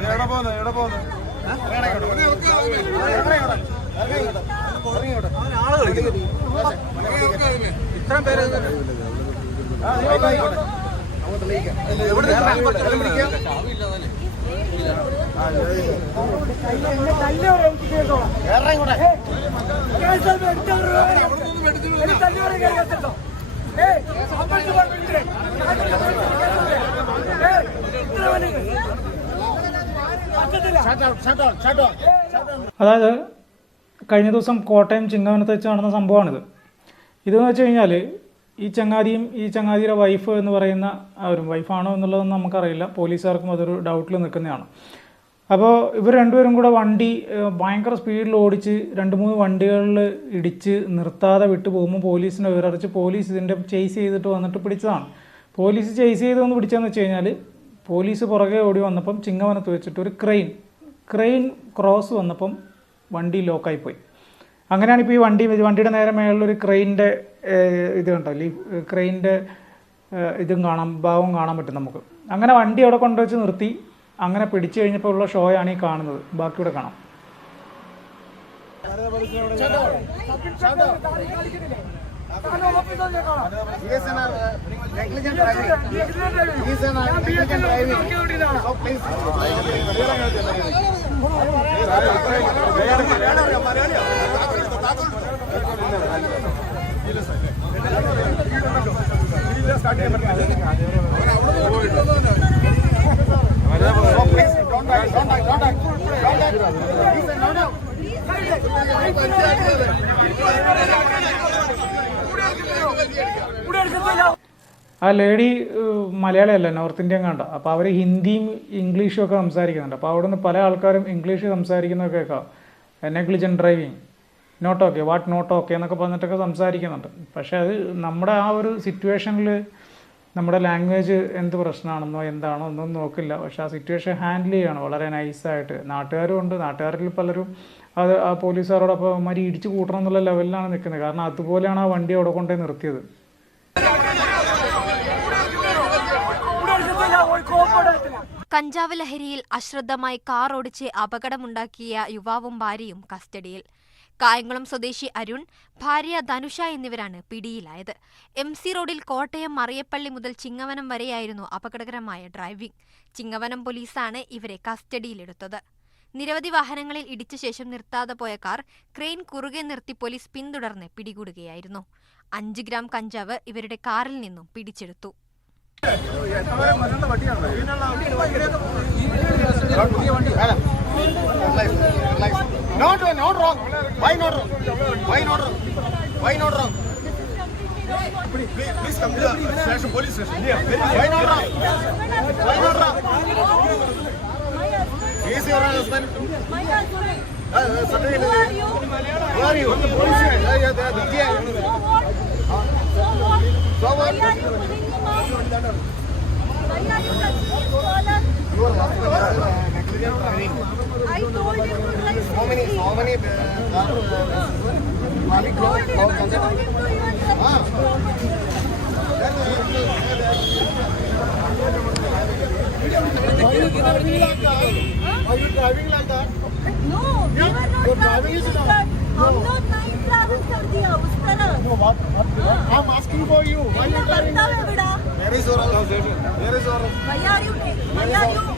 എവിടെ പോന്ന് എവിടെ പോന്ന് ഇത്രയും പേര് എവിടെ അതായത് കഴിഞ്ഞ ദിവസം കോട്ടയം ചിങ്ങവനത്ത് വെച്ച് നടന്ന സംഭവമാണിത്. ഇതെന്ന് വെച്ച് കഴിഞ്ഞാൽ ഈ ചങ്ങാതിയും ഈ ചങ്ങാതിയുടെ വൈഫ് എന്ന് പറയുന്ന അവരും വൈഫാണോ എന്നുള്ളതൊന്നും നമുക്കറിയില്ല. പോലീസുകാർക്കും അതൊരു ഡൗട്ടിൽ നിൽക്കുന്നതാണ്. അപ്പോൾ ഇവർ രണ്ടുപേരും കൂടെ വണ്ടി ഭയങ്കര സ്പീഡിൽ ഓടിച്ച് രണ്ട് മൂന്ന് വണ്ടികളിൽ ഇടിച്ച് നിർത്താതെ വിട്ടു പോകുമ്പോൾ പോലീസിനെ വിവരറിച്ച് പോലീസ് ഇതിന്റെ ചേസ് ചെയ്തിട്ട് വന്നിട്ട് പിടിച്ചതാണ്. പോലീസ് ചേസ് ചെയ്തൊന്ന് പിടിച്ചതെന്ന് വെച്ച് കഴിഞ്ഞാൽ പോലീസ് പുറകെ ഓടി വന്നപ്പം ചിങ്ങവനത്ത് വെച്ചിട്ട് ഒരു ക്രെയിൻ ക്രെയിൻ ക്രോസ് വന്നപ്പം വണ്ടി ലോക്കായി പോയി. അങ്ങനെയാണ് ഇപ്പോൾ ഈ വണ്ടി വണ്ടിയുടെ നേരെ മേളിലൊരു ക്രെയിനിന്റെ ഇത് കണ്ടോ? ഈ ക്രെയിന്റെ ഇതും കാണാം ഭാവം കാണാൻ പറ്റും നമുക്ക്. അങ്ങനെ വണ്ടി അവിടെ കൊണ്ടുവച്ച് നിർത്തി അങ്ങനെ പിടിച്ചു കഴിഞ്ഞപ്പോൾ ഉള്ള ഷോയാണ് ഈ കാണുന്നത്. ബാക്കിയൂടെ കാണാം. ആ ലേഡി മലയാളിയല്ല നോർത്ത് ഇന്ത്യൻ കണ്ട. അപ്പോൾ അവർ ഹിന്ദിയും ഇംഗ്ലീഷും ഒക്കെ സംസാരിക്കുന്നുണ്ട്. അപ്പോൾ അവിടെ നിന്ന് പല ആൾക്കാരും ഇംഗ്ലീഷ് സംസാരിക്കുന്നതൊക്കെ കേൾക്കാം. Negligent driving not okay what not okay എന്നൊക്കെ പറഞ്ഞിട്ടൊക്കെ സംസാരിക്കുന്നുണ്ട്. പക്ഷേ അത് നമ്മുടെ ആ ഒരു സിറ്റുവേഷനിൽ നമ്മുടെ ലാംഗ്വേജ് എന്ത് പ്രശ്നമാണെന്നോ എന്താണോ ഒന്നും നോക്കില്ല. പക്ഷേ ആ സിറ്റുവേഷൻ ഹാൻഡിൽ ചെയ്യണം. വളരെ നൈസായിട്ട് നാട്ടുകാരും ഉണ്ട് നാട്ടുകാരിൽ പലരും അത് ആ പോലീസുകാരോടൊപ്പം അവന്മാർ ഇടിച്ചു കൂട്ടണം എന്നുള്ള ലെവലിലാണ് നിൽക്കുന്നത്. കാരണം അതുപോലെയാണ് ആ വണ്ടി അവിടെ കൊണ്ടുപോയി നിർത്തിയത്. കഞ്ചാവ് ലഹരിയിൽ അശ്രദ്ധമായി കാർ ഓടിച്ച് അപകടമുണ്ടാക്കിയ യുവാവും ഭാര്യയും കസ്റ്റഡിയിൽ. കായംകുളം സ്വദേശി അരുൺ ഭാര്യ ധനുഷ എന്നിവരാണ് പിടിയിലായത്. എം സി റോഡിൽ കോട്ടയം മറിയപ്പള്ളി മുതൽ ചിങ്ങവനം വരെയായിരുന്നു അപകടകരമായ ഡ്രൈവിംഗ്. ചിങ്ങവനം പോലീസാണ് ഇവരെ കസ്റ്റഡിയിലെടുത്തത്. നിരവധി വാഹനങ്ങളിൽ ഇടിച്ച ശേഷം നിർത്താതെ പോയ കാർ ക്രെയിൻ കുറുകെ നിർത്തി പോലീസ് പിന്തുടർന്ന് പിടികൂടുകയായിരുന്നു. അഞ്ച് ഗ്രാം കഞ്ചാവ് ഇവരുടെ കാറിൽ നിന്നും പിടിച്ചെടുത്തു. Not wrong, not wrong. Why not wrong? Why not wrong? Why not wrong? Please, please come to the station, police station. Here. Why not wrong? Why not wrong? He is your husband. Uh, uh, certificate. Who are you? Who are you? The police man. Uh, yeah, the- the- yeah. So what? Why are you putting him out? Why are you touching his collar? Husband uh, negligent driving. I told him to like How many? How many? Uh, uh, are we close? Told him, I told him to even like ah. Are you driving like that? Huh? Are you driving like that? No, yeah. we were not You're driving. driving that. हमने नहीं travel कर दिया उस तरह no, what, what, what? I'm asking for you. Why you driving? बता बेटा. Where is your? Where is your? Why are you? Why are you?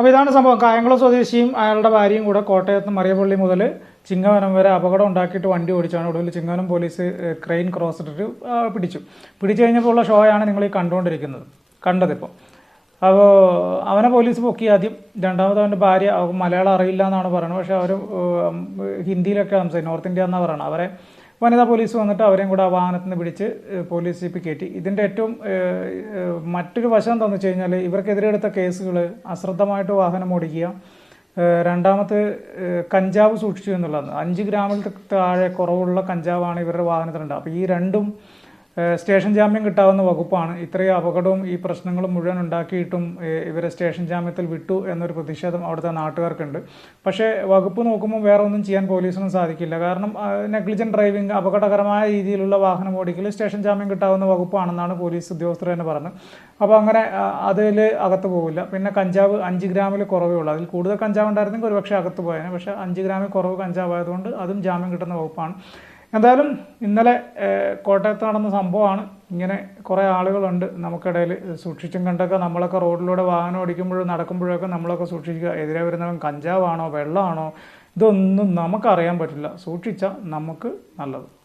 അപ്പോൾ ഇതാണ് സംഭവം. കായംകുളം സ്വദേശിയും അയാളുടെ ഭാര്യയും കൂടെ കോട്ടയത്ത് മറിയപ്പള്ളി മുതൽ ചിങ്ങവനം വരെ അപകടം ഉണ്ടാക്കിയിട്ട് വണ്ടി ഓടിച്ചാണ് ഒടുവിൽ ചിങ്ങവനം പോലീസ് ക്രെയിൻ ക്രോസ് ഇട്ടിട്ട് പിടിച്ചു. പിടിച്ചു കഴിഞ്ഞപ്പോൾ ഉള്ള ഷോയാണ് നിങ്ങൾ ഈ കണ്ടുകൊണ്ടിരിക്കുന്നത് കണ്ടതിപ്പോൾ അപ്പോൾ അവനെ പോലീസ് പൊക്കി ആദ്യം. രണ്ടാമത് അവന്റെ ഭാര്യ മലയാളം അറിയില്ല എന്നാണ് പറയുന്നത്. പക്ഷേ അവർ ഹിന്ദിയിലൊക്കെ സംസാരിക്കും നോർത്ത് ഇന്ത്യ എന്നാണ് പറയുന്നത് അവരെ വനിതാ പോലീസ് വന്നിട്ട് അവരെയും കൂടെ ആ വാഹനത്തിൽ നിന്ന് പിടിച്ച് പോലീസ് ജീപ്പ് കയറ്റി ഇതിന്റെ ഏറ്റവും മറ്റൊരു വശം എന്താണെന്ന് വെച്ച് കഴിഞ്ഞാൽ ഇവർക്കെതിരെ എടുത്ത കേസുകൾ അശ്രദ്ധമായിട്ട് വാഹനം ഓടിക്കുക രണ്ടാമത് കഞ്ചാവ് സൂക്ഷിച്ചു എന്നുള്ളതാണ്. അഞ്ച് ഗ്രാമിൽ താഴെ കുറവുള്ള കഞ്ചാവാണ് ഇവരുടെ വാഹനത്തിലുണ്ട് അപ്പോൾ ഈ രണ്ടും സ്റ്റേഷൻ ജാമ്യം കിട്ടാവുന്ന വകുപ്പാണ്. ഇത്രയും അപകടവും ഈ പ്രശ്നങ്ങളും മുഴുവൻ ഉണ്ടാക്കിയിട്ടും ഇവരെ സ്റ്റേഷൻ ജാമ്യത്തിൽ വിട്ടു എന്നൊരു പ്രതിഷേധം അവിടുത്തെ നാട്ടുകാർക്കുണ്ട്. പക്ഷേ വകുപ്പ് നോക്കുമ്പോൾ വേറെ ഒന്നും ചെയ്യാൻ പോലീസിനും സാധിക്കില്ല. കാരണം നെഗ്ലിജൻ ഡ്രൈവിംഗ് അപകടകരമായ രീതിയിലുള്ള വാഹനം ഓടിക്കൽ സ്റ്റേഷൻ ജാമ്യം കിട്ടാവുന്ന വകുപ്പാണെന്നാണ് പോലീസ് ഉദ്യോഗസ്ഥർ തന്നെ പറഞ്ഞത്. അപ്പോൾ അങ്ങനെ അതിൽ അകത്ത് പോകില്ല പിന്നെ കഞ്ചാവ് അഞ്ച് ഗ്രാമിൽ കുറവേ ഉള്ളൂ. അതിൽ കൂടുതൽ കഞ്ചാവ് ഉണ്ടായിരുന്നെങ്കിൽ ഒരുപക്ഷെ അകത്ത് പോയേനെ. പക്ഷേ അഞ്ച് ഗ്രാമിൽ കുറവ് കഞ്ചാവ് ആയതുകൊണ്ട് അതും ജാമ്യം കിട്ടുന്ന വകുപ്പാണ്. എന്തായാലും ഇന്നലെ കോട്ടയത്ത് നടന്ന സംഭവമാണ്. ഇങ്ങനെ കുറേ ആളുകളുണ്ട് നമുക്കിടയിൽ സൂക്ഷിച്ചും കണ്ടൊക്കെ. നമ്മളൊക്കെ റോഡിലൂടെ വാഹനം ഓടിക്കുമ്പോഴും നടക്കുമ്പോഴൊക്കെ നമ്മളൊക്കെ സൂക്ഷിക്കുക. എതിരെ വരുന്നവൻ കഞ്ചാവാണോ വെള്ളമാണോ? ഇതൊന്നും നമുക്കറിയാൻ പറ്റില്ല. സൂക്ഷിച്ചാൽ നമുക്ക് നല്ലത്.